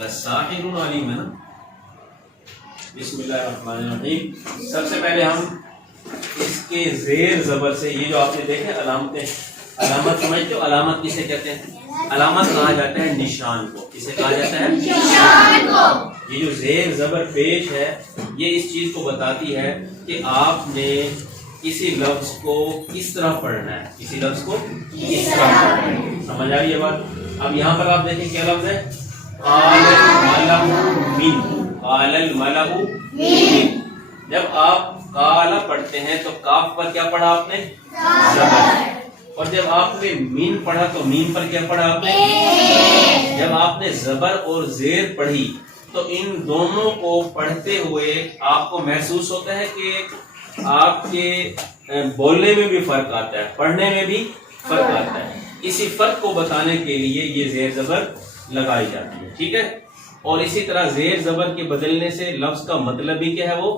لساحر علیم ہے نا. بسم اللہ الرحمن الرحیم. سب سے پہلے ہم اس کے زیر زبر سے یہ جو آپ نے دیکھے علامتیں، علامت سمجھتے ہو؟ علامت کسے کہتے ہیں؟ علامت کہا جاتا ہے نشان کو. کسے کہا جاتا ہے؟ نشان کو. یہ جو زیر زبر پیش ہے یہ اس چیز کو بتاتی ہے کہ آپ نے کسی لفظ کو کس طرح پڑھنا ہے، کسی لفظ کو کس طرح پڑھنا ہے. سمجھ آ رہی ہے بات؟ اب یہاں پر آپ دیکھیں کیا لفظ ہے؟ قال الملأ من، قال الملأ من. جب آپ قال پڑھتے ہیں تو کاف پر کیا پڑھا آپ نے؟ زبر. اور جب آپ نے مین پڑھا تو مین پر کیا پڑھا آپ نے؟ جب آپ نے زبر اور زیر پڑھی تو ان دونوں کو پڑھتے ہوئے آپ کو محسوس ہوتا ہے کہ آپ کے بولنے میں بھی فرق آتا ہے، پڑھنے میں بھی فرق آتا ہے. اسی فرق کو بتانے کے لیے یہ زیر زبر لگائی جاتی ہے. ٹھیک ہے. اور اسی طرح زیر زبر کے بدلنے سے لفظ کا مطلب بھی کیا ہے؟ وہ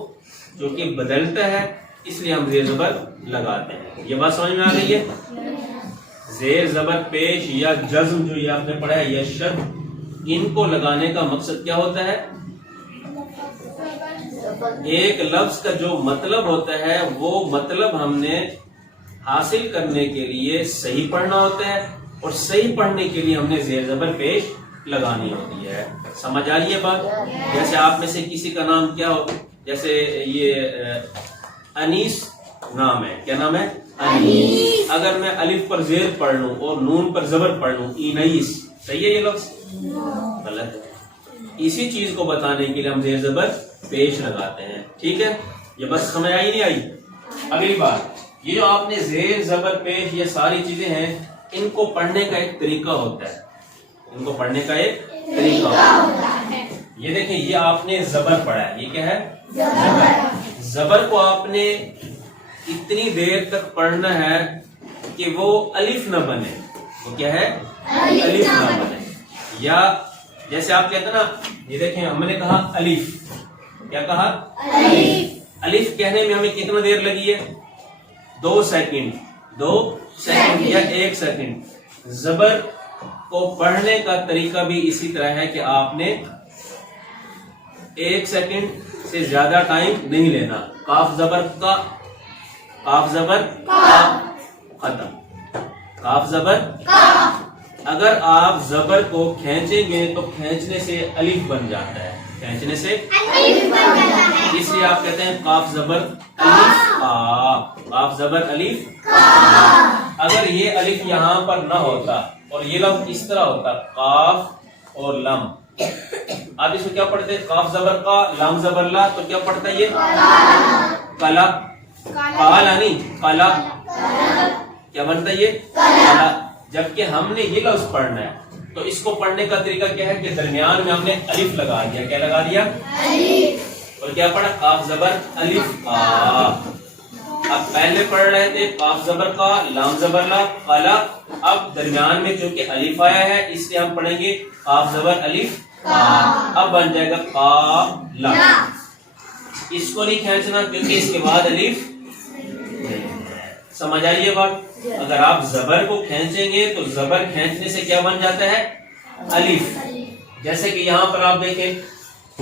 جو کہ بدلتا ہے، اس لیے ہم زیر زبر لگاتے ہیں. یہ بات سمجھ میں آ رہی ہے؟ زیر زبر پیش یا جزم جو یہ آپ نے پڑھا ہے یا شد، ان کو لگانے کا مقصد کیا ہوتا ہے؟ ایک لفظ کا جو مطلب ہوتا ہے وہ مطلب ہم نے حاصل کرنے کے لیے صحیح پڑھنا ہوتا ہے، اور صحیح پڑھنے کے لیے ہم نے زیر زبر پیش لگانی ہوتی ہے. سمجھ آ رہی ہے بات؟ جیسے آپ میں سے کسی کا نام کیا ہو، جیسے یہ انیس نام ہے. کیا نام ہے؟ انیس. اگر میں الف پر زیر پڑھ لوں اور نون پر زبر پڑھ لوں، اینیس، صحیح ہے یہ لفظ؟ غلط ہے. اسی چیز کو بتانے کے لیے ہم زیر زبر پیش لگاتے ہیں. ٹھیک ہے. یہ بس سمجھ آئی نہیں آئی؟ اگلی بات، یہ جو آپ نے زیر زبر پیش یہ ساری چیزیں ہیں، ان کو پڑھنے کا ایک طریقہ ہوتا ہے. ان کو پڑھنے کا ایک طریقہ ہوتا ہے. یہ دیکھیں، یہ آپ نے زبر پڑھا ہے. یہ کیا ہے؟ زبر. زبر کو آپ نے اتنی دیر تک پڑھنا ہے کہ وہ الف نہ بنے. وہ کیا ہے؟ الف نہ بنے. یا جیسے آپ کہتے ہیں نا، یہ دیکھیں ہم نے کہا الف. کیا کہا؟ الف. الف کہنے میں ہمیں کتنا دیر لگی ہے؟ 2 سیکنڈ. 2 سیکنڈ یا 1 سیکنڈ. زبر کو پڑھنے کا طریقہ بھی اسی طرح ہے کہ آپ نے 1 سیکنڈ سے زیادہ ٹائم نہیں لینا. کاف زبر کا، کاف زبر کا، ختم. کاف زبر کا. اگر آپ زبر کو کھینچیں گے تو کھینچنے سے الف بن جاتا ہے. کھینچنے سے الف بن جاتا ہے. اس لیے آپ کہتے ہیں کاف زبر الف کا. کاف زبر الف کا. اگر یہ الف یہاں پر نہ ہوتا اور یہ لفظ اس طرح ہوتا، قاف اور لم، آپ اس کو کیا پڑھتے؟ قاف زبر کا، لام زبر لا، تو کیا پڑھتا ہے یہ؟ کلا. کالا نہیں، کلا. کیا بنتا ہے یہ؟ کلا. جبکہ ہم نے یہ لفظ پڑھنا ہے تو اس کو پڑھنے کا طریقہ کیا ہے کہ درمیان میں ہم نے الف لگا دیا. کیا لگا دیا؟ الف. اور کیا پڑھا؟ قاف زبر الف کا. اب پہلے پڑھ رہے تھے قاف زبر کا، لام زبر لا، قلا. اب درمیان میں چونکہ الف آیا ہے اس لیے ہم پڑھیں گے قاف زبر الف کا. اب بن جائے گا قالا. اس کو نہیں کھینچنا کیونکہ اس کے بعد الف. سمجھ آئیے بات؟ اگر آپ زبر کو کھینچیں گے تو زبر کھینچنے سے کیا بن جاتا ہے؟ الف. جیسے کہ یہاں پر آپ دیکھیں،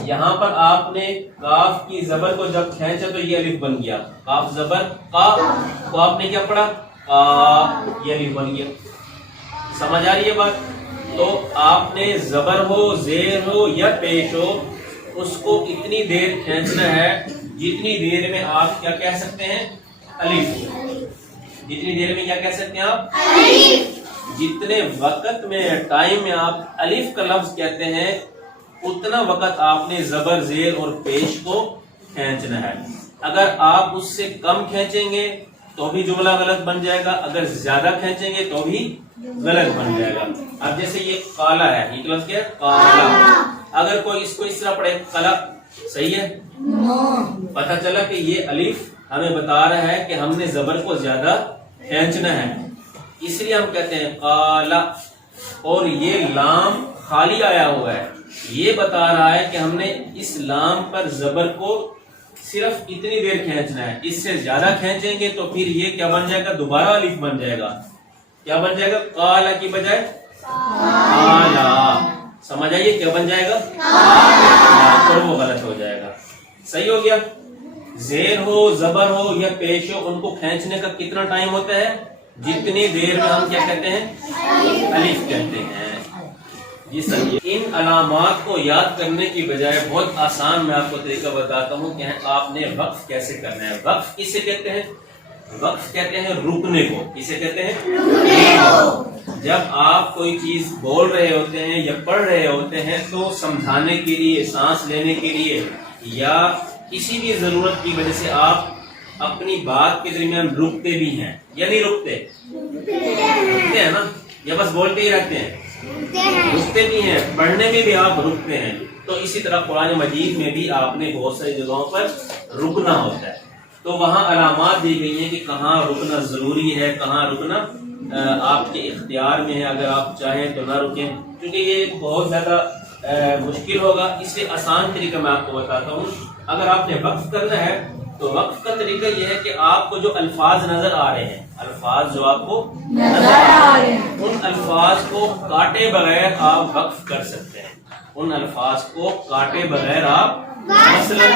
یہاں پر آپ نے کاف کی زبر کو جب کھینچا تو یہ الف بن گیا. کاف زبر کا کو آپ نے کیا پڑھا؟ کا. یہ الف بن گیا. سمجھ آ رہی ہے بات؟ تو آپ نے زبر ہو، زیر ہو یا پیش ہو، اس کو اتنی دیر کھینچنا ہے جتنی دیر میں آپ کیا کہہ سکتے ہیں؟ الف. جتنی دیر میں کیا کہہ سکتے ہیں آپ؟ الف. جتنے وقت میں ٹائم میں آپ الف کا لفظ کہتے ہیں اتنا وقت آپ نے زبر، زیر اور پیش کو کھینچنا ہے. اگر آپ اس سے کم کھینچیں گے تو بھی جملہ غلط بن جائے گا، اگر زیادہ کھینچیں گے تو بھی غلط بن جائے گا. اب جیسے یہ کالا ہے، یہ لفظ کیا ہے؟ کالا. اگر کوئی اس کو اس طرح پڑھے کلا، صحیح ہے؟ پتہ چلا کہ یہ الف ہمیں بتا رہا ہے کہ ہم نے زبر کو زیادہ کھینچنا ہے، اس لیے ہم کہتے ہیں کالا. اور یہ لام خالی آیا ہوا ہے، یہ بتا رہا ہے کہ ہم نے اس لام پر زبر کو صرف اتنی دیر کھینچنا ہے. اس سے زیادہ کھینچیں گے تو پھر یہ کیا بن جائے گا؟ دوبارہ الف بن جائے گا. کیا بن جائے گا؟ کالا کی بجائے کالا. سمجھ آئیے کیا بن جائے گا؟ اور وہ غلط ہو جائے گا. صحیح ہو گیا. زیر ہو زبر ہو یا پیش ہو ان کو کھینچنے کا کتنا ٹائم ہوتا ہے؟ جتنی دیر میں ہم کیا کہتے ہیں؟ الف کہتے ہیں. یہ صحیح ہے. ان علامات کو یاد کرنے کی بجائے بہت آسان میں آپ کو طریقہ بتاتا ہوں کہ آپ نے وقف کیسے کرنا ہے. وقف کسے کہتے ہیں؟ وقف کہتے ہیں رکنے کو. کسے کہتے ہیں؟ رکنے کو. جب آپ کوئی چیز بول رہے ہوتے ہیں یا پڑھ رہے ہوتے ہیں تو سمجھانے کے لیے، سانس لینے کے لیے یا کسی بھی ضرورت کی وجہ سے آپ اپنی بات کے درمیان رکتے بھی ہیں یا نہیں رکتے؟ رکتے ہیں نا، یا بس بولتے ہی رہتے ہیں؟ رکتے بھی ہیں. پڑھنے میں بھی آپ رکتے ہیں. تو اسی طرح قرآن مجید میں بھی آپ نے بہت ساری جگہوں پر رکنا ہوتا ہے. تو وہاں علامات دی گئی ہیں کہ کہاں رکنا ضروری ہے، کہاں رکنا آپ کے اختیار میں ہے. اگر آپ چاہیں تو نہ رکیں، کیونکہ یہ بہت زیادہ مشکل ہوگا. اس سے آسان طریقہ میں آپ کو بتاتا ہوں. اگر آپ نے وقف کرنا ہے تو وقف کا طریقہ یہ ہے کہ آپ کو جو الفاظ نظر آ رہے ہیں، الفاظ جو آپ کو نظر آ رہے ہیں، ان الفاظ کو کاٹے بغیر آپ وقف کر سکتے ہیں. ان الفاظ کو کاٹے بغیر آپ، مثلا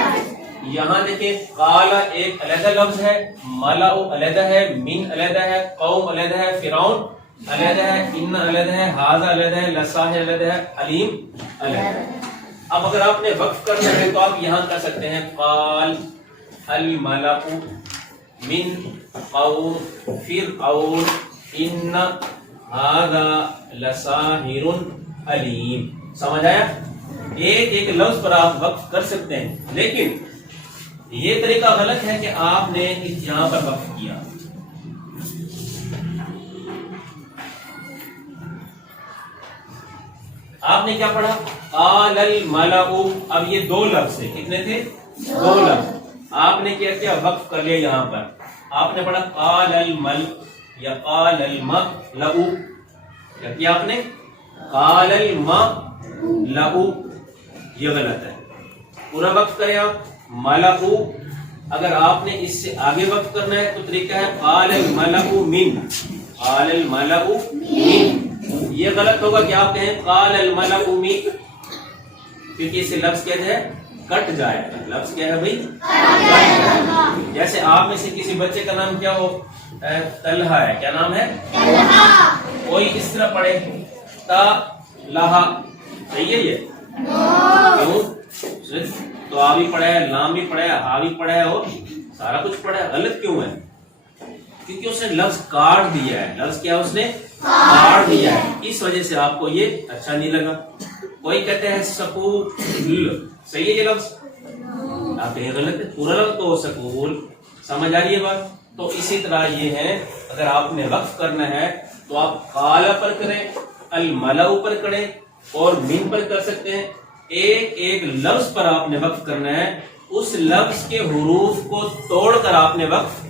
یہاں دیکھیں قال ایک علیحدہ لفظ ہے، ملأ علیحدہ ہے، من علیحدہ ہے، قوم علیحدہ ہے، فرعون علیحدہ ہے، ان علیحدہ ہے، ھذا علیحدہ ہے، لساحر علیحدہ ہے، علیم علیحدہ ہے. اب اگر آپ نے وقف کرنا ہے تو آپ یہاں کر سکتے ہیں قال الملأ من قوم فرعون ان ھذا لساحر علیم. سمجھ آیا؟ ایک ایک لفظ پر آپ وقف کر سکتے ہیں، لیکن یہ طریقہ غلط ہے کہ آپ نے یہاں پر وقف کیا. آپ نے کیا پڑھا؟ قال الملأ. اب یہ دو لفظ ہیں. کتنے تھے؟ دو لفظ. آپ نے کیا کیا؟ وقف کر لیا. یہاں پر آپ نے پڑھا قال الملأ یا قال الملأ. کیا کیا آپ نے؟ قال الملأ. یہ غلط ہے. پورا وقف کریں آپ. ملأ. اگر آپ نے اس سے آگے وقف کرنا ہے تو طریقہ ہے قال الملأ من. قال الملأ من. یہ غلط ہوگا کہ آپ کہیں قال الملأ من، کیونکہ اس سے لفظ کیا ہے؟ کٹ جائے گا. لفظ کیا ہے بھائی؟ کٹ جائے گا. جیسے آپ میں سے کسی بچے کا نام کیا ہو؟ طلحہ ہے. کیا نام ہے؟ طلحہ. کوئی اس طرح پڑھے تا لہا. صحیح ہے یہ؟ کیوں؟ تو آ بھی پڑھا ہے، لام بھی پڑھا ہے، ہا بھی پڑھا ہے اور سارا کچھ پڑھا ہے. غلط کیوں ہے؟ کیونکہ اس نے لفظ کاٹ دیا ہے. لفظ کیا اس نے؟ کاٹ دیا ہے. اس وجہ سے آپ کو یہ اچھا نہیں لگا. کوئی کہتے ہیں سکول. صحیح ہے یہ لفظ؟ آپ کہیں غلط ہے. پورا لفظ تو سکول. سمجھ آ رہی ہے بات؟ تو اسی طرح یہ ہے، اگر آپ نے وقف کرنا ہے تو آپ قال پر کریں، الملأ پر کریں اور من پر کر سکتے ہیں. ایک ایک لفظ پر آپ نے وقف کرنا ہے. اس لفظ کے حروف کو توڑ کر آپ نے وقف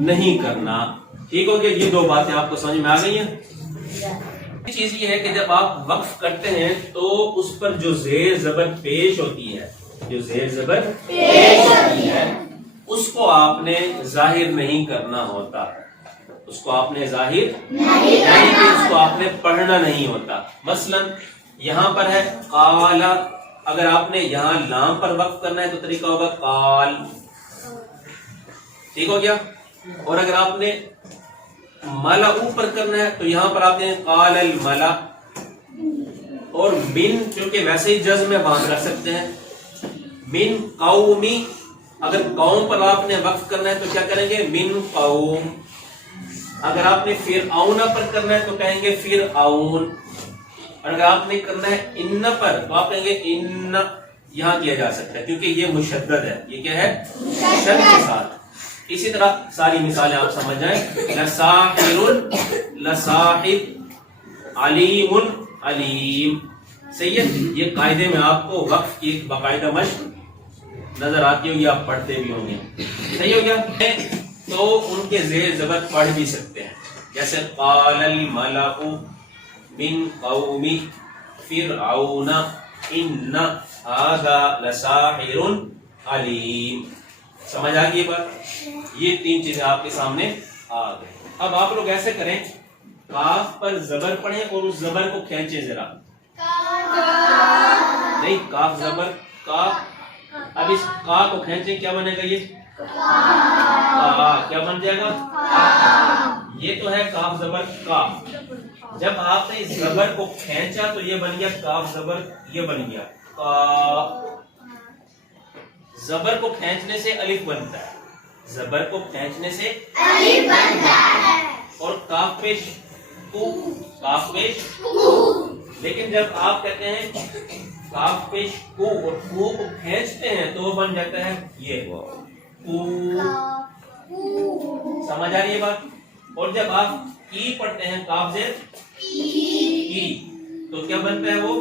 نہیں کرنا. ٹھیک ہو گیا؟ یہ دو باتیں آپ کو سمجھ میں آ گئی ہیں. چیز یہ ہے کہ جب آپ وقف کرتے ہیں تو اس پر جو زیر زبر پیش ہوتی ہے، جو زیر زبر پیش ہوتی ہے، اس کو آپ نے ظاہر نہیں کرنا ہوتا. اس کو آپ نے ظاہر نہیں، یعنی کہ اس کو آپ نے پڑھنا نہیں ہوتا. مثلا یہاں پر ہے قال. اگر آپ نے یہاں لام پر وقف کرنا ہے تو طریقہ ہوگا قال. ٹھیک ہو گیا؟ اور اگر آپ نے ملأ پر کرنا ہے تو یہاں پر آپ نے قال الملأ. اور من چونکہ ویسے ہی جزم میں وہاں کر سکتے ہیں. من قومی. اگر قوم پر آپ نے وقف کرنا ہے تو کیا کریں گے؟ من قوم. اگر آپ نے فرعون پر کرنا ہے تو کہیں گے فرعون. اور اگر آپ نے کرنا ہے ان پر تو آپ کہیں گے ان. یہاں کیا جا سکتا ہے کیونکہ یہ مشدد ہے. یہ کیا ہے؟ شد کے ساتھ. اسی طرح ساری مثالیں آپ سمجھ جائیں. لساحر لساحر، علیم علیم. صحیح ہے؟ یہ قاعدے میں آپ کو وقف کی ایک باقاعدہ مشق نظر آتی ہوگی، آپ پڑھتے بھی ہوں گے. صحیح ہو گیا؟ تو ان کے زیر زبر پڑھ بھی سکتے ہیں. جیسے قال الملأ من قوم فرعون ان ھذا لساحر علیم. سمجھ آ گئی بات؟ یہ تین چیزیں آپ کے سامنے آ گئی. اب آپ لوگ ایسے کریں، کاف پر زبر پڑھیں اور اس زبر کو کھینچیں ذرا. نہیں کاف زبر کا. اب اس کا کو کھینچیں کیا بنے گا؟ یہ کیا بن جائے گا؟ یہ تو ہے کاف زبر کا. جب آپ نے اس زبر کو کھینچا تو یہ بن گیا کاف زبر، یہ بن گیا کا. زبر کو کھینچنے سے الف بنتا ہے، زبر کو کھینچنے سے الف بنتا ہے. اور کاف پیش کو، کاف پیش کو. لیکن جب آپ کہتے ہیں کاف پیش کو اور کو کھینچتے ہیں تو وہ بن جاتا ہے یہ کو. سمجھ آ رہی ہے بات؟ اور جب آپ کی پڑھتے ہیں کاف زیر کی تو کیا بنتا ہے؟ وہ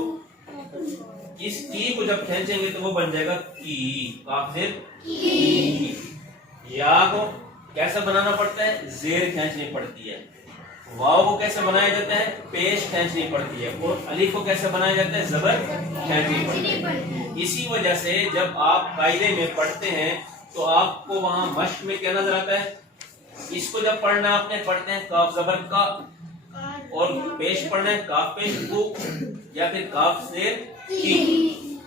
اس کی کو جب کھینچیں گے تو وہ بن جائے گا کی، کاف زیر کی. یا کو کیسا بنانا پڑتا ہے؟ زیر کھینچنی پڑتی ہے. واو کو کیسے بنایا جاتا ہے؟ پیش کھینچنی پڑتی ہے. اور الف کو کیسے بنایا جاتا ہے؟ زبر کھینچنی پڑتی ہے. اسی وجہ سے جب آپ قاعدے میں پڑھتے ہیں تو آپ کو وہاں مشق میں کیا نظر آتا ہے؟ اس کو جب پڑھنا آپ نے پڑھتے ہیں کاف زبر کا، اور پیش پڑھنا ہے کاف پیش کو یا پھر کاف زیر کی.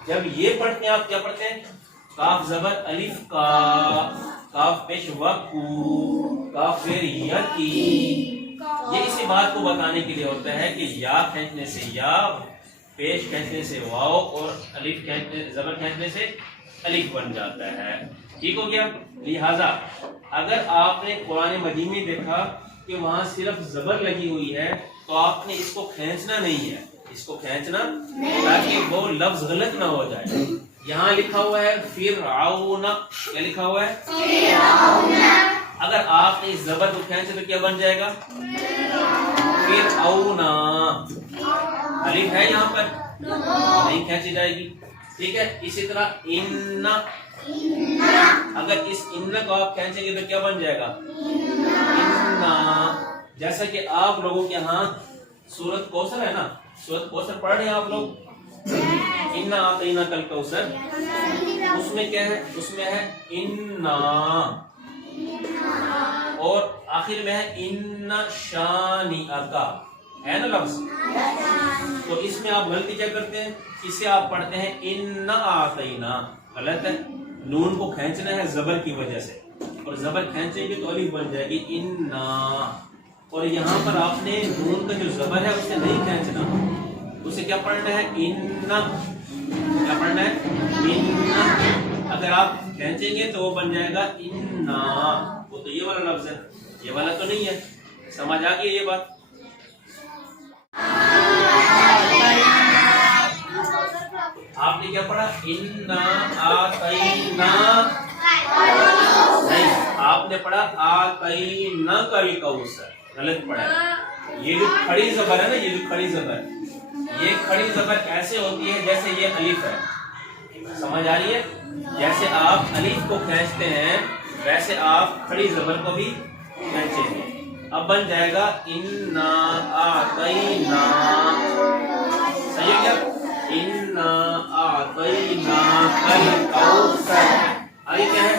جب یہ پڑھتے ہیں آپ کیا پڑھتے ہیں؟ کاف زبر الف کا، کاف پیش و کو، کاف زیر یا کی. یہ اسی بات کو بتانے کے لیے ہوتا ہے کہ یا کھینچنے سے یا، پیش کھینچنے سے واو، اور الف کھینچنے زبر کھینچنے سے الف بن جاتا ہے. ٹھیک ہو گیا؟ لہذا اگر آپ نے قرآن مجید میں دیکھا کہ وہاں صرف زبر لگی ہوئی ہے تو آپ نے اس کو کھینچنا نہیں ہے، اس کو کھینچنا تاکہ وہ لفظ غلط نہ ہو جائے. یہاں لکھا ہوا ہے فرعون، کیا لکھا ہوا ہے؟ فرعون. اگر آپ نے اس زبر کو کھینچے تو کیا بن جائے گا؟ فرعون. الف ہے یہاں پر؟ نہیں کھینچی جائے گی. ٹھیک ہے. اسی طرح ان، اگر اس ان کو آپ کھینچیں گے تو کیا بن جائے گا؟ ان. جیسا کہ آپ لوگوں کے ہاں سورۃ کوثر ہے نا، سورۃ کوثر پڑھ رہے ہیں آپ لوگ؟ انا اعطیناک الکوثر، اس میں کیا ہے؟ اس میں ہے انا، اور آخر میں ہے ان شانئک، ہے نا لفظ؟ تو اس میں آپ غلطی کیا کرتے ہیں؟ اسے آپ پڑھتے ہیں انا اعطینا، غلط ہے. نون کو کھینچنا ہے زبر کی وجہ سے، اور زبر کھینچیں گے تو الف بن جائے گی انا. اور یہاں پر آپ نے نون کا جو زبر ہے اسے نہیں کھینچنا، اسے کیا پڑھنا ہے؟ انا. کیا پڑھنا ہے؟ انا. اگر آپ کھینچیں گے تو وہ بن جائے گا انا. وہ تو یہ والا لفظ ہے، یہ والا تو نہیں ہے. سمجھ آ گئی یہ بات؟ آپ نے کیا پڑھا؟ انا اعطینا، نہیں آپ نے پڑھا اعطیناک الکوثر، غلط پڑھا. یہ جو کھڑی زبر ہے نا، یہ جو کھڑی زبر، یہ کھڑی زبر ایسے ہوتی ہے جیسے یہ الف ہے. سمجھ آ رہی ہے؟ جیسے آپ الف کو کھینچتے ہیں ویسے آپ کھڑی زبر کو بھی کھینچیں گے. اب بن جائے گا انا اعطینا. صحیح ہے کیا؟ انا اعطیناک الکوثر. آگے کیا ہے؟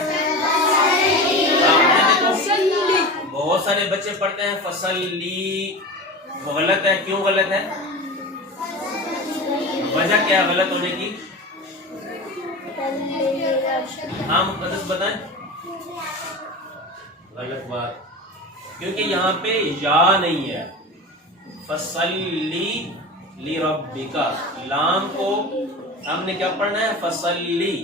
بہت سارے بچے پڑھتے ہیں فصلی، وہ غلط ہے. کیوں غلط ہے؟ وجہ کیا ہے غلط ہونے کی؟ ہاں مقدس بتائیں. غلط بات، کیونکہ یہاں پہ یا نہیں ہے. فصلی لربک، لام کو ہم نے کیا پڑھنا ہے؟ فصلی.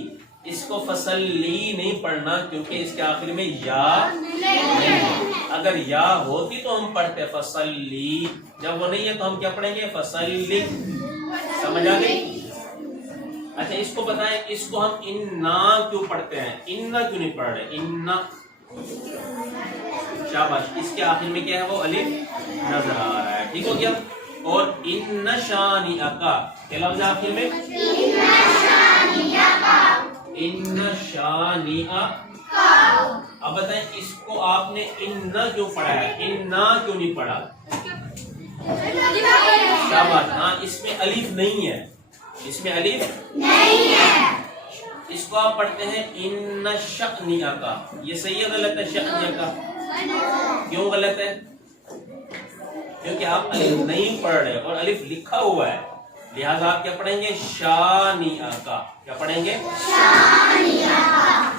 اس کو فصلی نہیں پڑھنا کیونکہ اس کے آخر میں یا نہیں ہے. اگر یا ہوتی تو ہم پڑھتے فصلی، جب وہ نہیں ہے تو ہم کیا پڑھیں گے؟ فصلی. سمجھ آ گئی؟ اچھا اس کو بتائیں، اس کو ہم انا کیوں پڑھتے ہیں؟ انا کیوں نہیں پڑھ رہے؟ انا. شاباش. اس کے آخر میں کیا ہے؟ وہ الف نظر آ رہا ہے. ٹھیک ہو گیا؟ اور ان شانئک، کیا لفظ ہے آخر میں؟ ان شانئک. اب بتائیں اس کو آپ نے انا کیوں پڑھا ہے؟ انا کیوں نہیں پڑھا؟ شاباش. ہاں اس میں الف نہیں ہے، اس میں الف نہیں ہے. اس کو آپ پڑھتے ہیں ان شأنئک. یہ صحیح ہے غلط ہے؟ شأنئک کیوں غلط ہے؟ کیونکہ آپ الف نہیں پڑھ رہے اور الف لکھا ہوا ہے. لہٰذا آپ کیا پڑھیں گے؟ شانیہ کا. کیا پڑھیں گے؟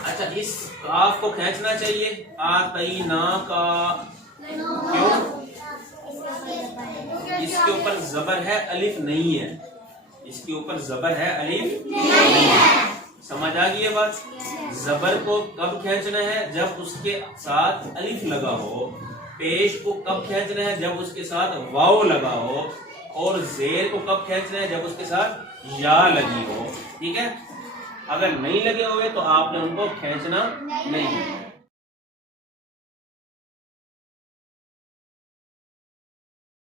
اچھا اس کاف کو کھینچنا چاہیے. آتینا کا. کیوں؟ اس کے اوپر زبر ہے، الف نہیں ہے. اس کے اوپر زبر ہے، الف نہیں ہے. سمجھ آ گئی یہ بات؟ زبر کو کب کھینچنا ہے؟ جب اس کے ساتھ الف لگا ہو. پیش کو کب کھینچنا ہے؟ جب اس کے ساتھ واو لگا ہو. اور زیر کو کب کھینچنا ہے؟ جب اس کے ساتھ یا لگی ہو. ٹھیک ہے؟ اگر نہیں لگے ہوئے تو آپ نے ان کو کھینچنا نہیں ہے.